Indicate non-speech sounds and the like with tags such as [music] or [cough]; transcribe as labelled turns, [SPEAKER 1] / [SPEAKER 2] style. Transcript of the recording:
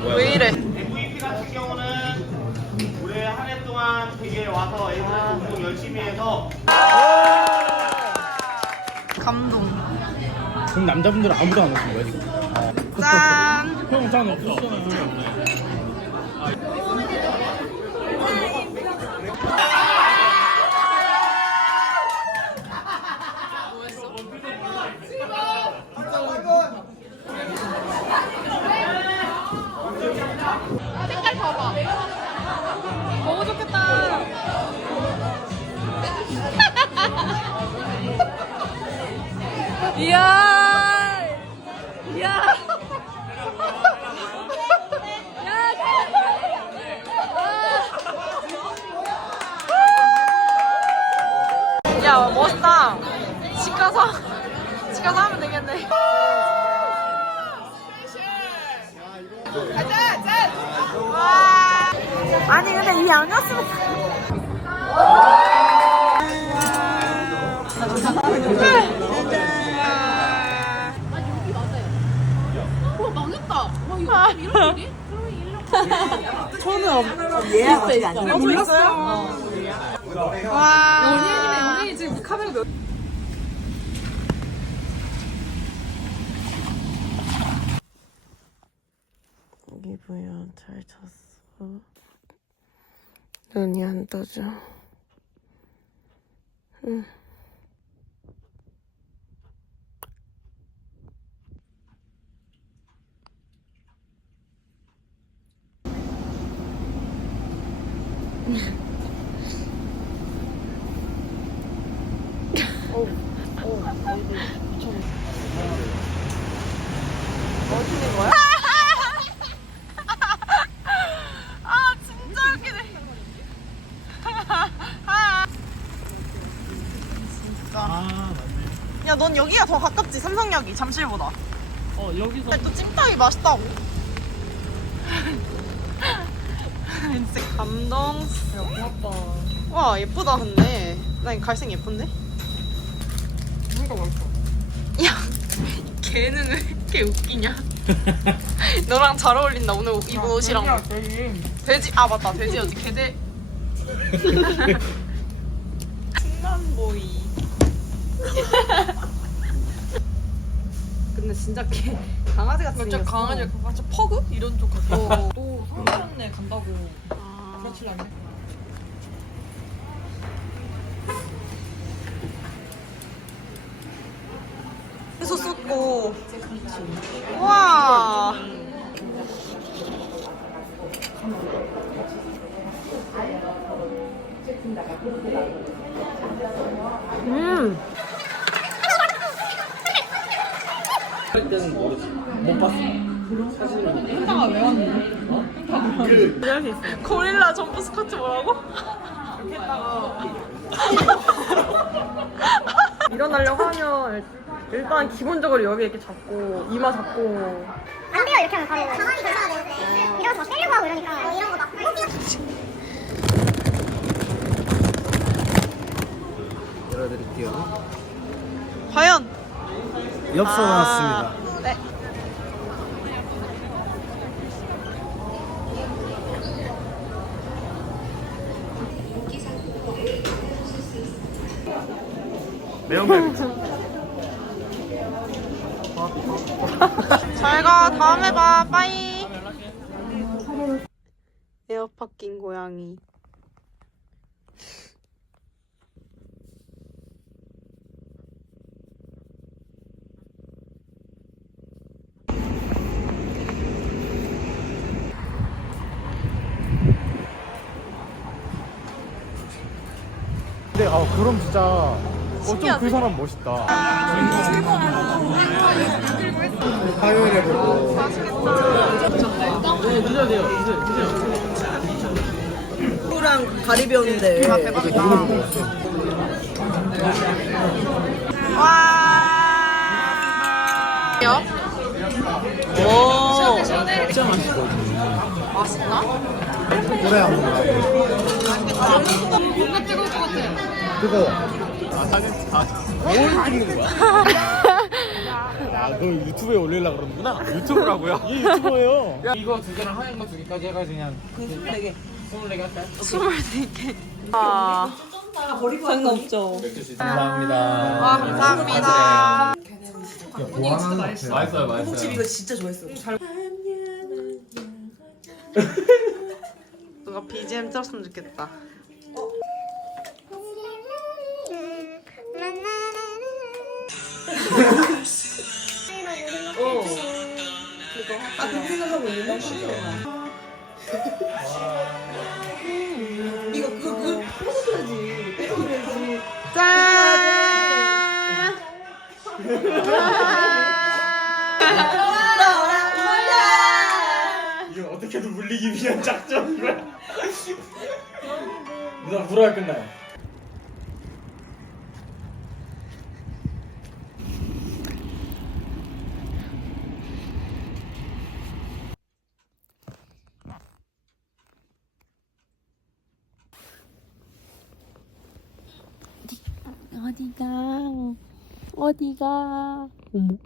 [SPEAKER 1] 뭐야?
[SPEAKER 2] 왜 이래?
[SPEAKER 3] MVP 같은 경우는 올해 한 해 동안 되게 와서 애들 운동 열심히 해서
[SPEAKER 2] 감동.
[SPEAKER 1] 그럼 남자분들은 아무도 안 오신 거야 지금?
[SPEAKER 2] 짠.
[SPEAKER 1] 형짠 없었잖아.
[SPEAKER 2] 색 좋겠다. [laughs] 이야. 이야. [laughs] 야 멋있다. 집 가서 집 가서 하면 되겠네. 와. 아니 근데 이 아니었으면 와. 연예인이네 연예인 지금 카메라 몇
[SPEAKER 4] 이브야 잘 잤어? 눈이 안 떠져. 응.
[SPEAKER 2] 아 진짜 웃기네.
[SPEAKER 1] 아 맞네.
[SPEAKER 2] 야, 넌 여기가 더 가깝지, 삼성역이, 잠실보다.
[SPEAKER 1] 어 여기서
[SPEAKER 2] 근데 또 찜닭이 맛있다고. [laughs] 진짜 감동. 예쁘다. 와, 예쁘다, 근데. 나이 갈색 예쁜데?
[SPEAKER 4] 뭔가 맛있어.
[SPEAKER 2] 야, [laughs] 걔는 왜 이렇게 웃기냐? [laughs] 너랑 잘 어울린다, 오늘 입은 옷이랑. 돼지, 아, 맞다, 돼지였지. 개돼. 순간보이. 근데 진짜 개 강아지 같은
[SPEAKER 5] 진짜. 강아지 같이 퍼그 이런 쪽 같아. 또 성별원에 간다고
[SPEAKER 2] 아,
[SPEAKER 5] 그렇지라네.
[SPEAKER 2] 해서 썼고.
[SPEAKER 1] 할 때는 모르지. 못 봤어.
[SPEAKER 5] 현타가 왜 왔는데?
[SPEAKER 2] 고릴라 점프 스쿼트 뭐라고? [laughs] 일어나려고 하면 일단 기본적으로 여기 이렇게 잡고 이마 잡고
[SPEAKER 6] 안 돼요 이렇게 하면 바로 가만히 계셔야 되는데 이러서 막 때리고 하고 이러니까 이런 거막
[SPEAKER 1] 열어드릴게요.
[SPEAKER 2] 과연
[SPEAKER 1] 엽서
[SPEAKER 2] 아,
[SPEAKER 1] 나왔습니다.
[SPEAKER 2] 네.
[SPEAKER 1] 매운맛.
[SPEAKER 2] 잘 가. 다음에 봐. 빠이. 에어팟 낀 고양이.
[SPEAKER 1] 아 그럼 진짜 어쩜 그 사람 멋있다. 화요일에 보고.
[SPEAKER 4] 랑 가리비였는데.
[SPEAKER 2] 아, 대박이다. 와. 요? 오.
[SPEAKER 1] 진짜 맛있거든.
[SPEAKER 2] 맛있나?
[SPEAKER 1] 먹어. 뜨거워. 아 사진 다. 뭘 찍는 거야? 아, 너 유튜브에 올리려고 그러는구나?
[SPEAKER 7] 유튜브라고요?
[SPEAKER 1] 이 유튜버예요.
[SPEAKER 7] 이거 두 개랑 하얀 거 두 개까지 해가지고 그냥 그 24개 24개 할까요?
[SPEAKER 2] 24개. 아,
[SPEAKER 4] 상관없죠.
[SPEAKER 7] 감사합니다
[SPEAKER 2] 와, 감사합니다.
[SPEAKER 7] 맛있어요 맛있어요
[SPEAKER 4] 이거 진짜 좋아했어.
[SPEAKER 2] 누가 BGM 틀었으면 좋겠다.
[SPEAKER 4] 아, 그 생각하고 있는 이거 그거 그 뺏어줘야지. 뺏어줘야지.
[SPEAKER 2] 짠!
[SPEAKER 1] 이건 어떻게든 물리기 위한 작전이야. [laughs]
[SPEAKER 7] 누나 불어야 끝나요
[SPEAKER 8] 어디가? 어디가? 어머,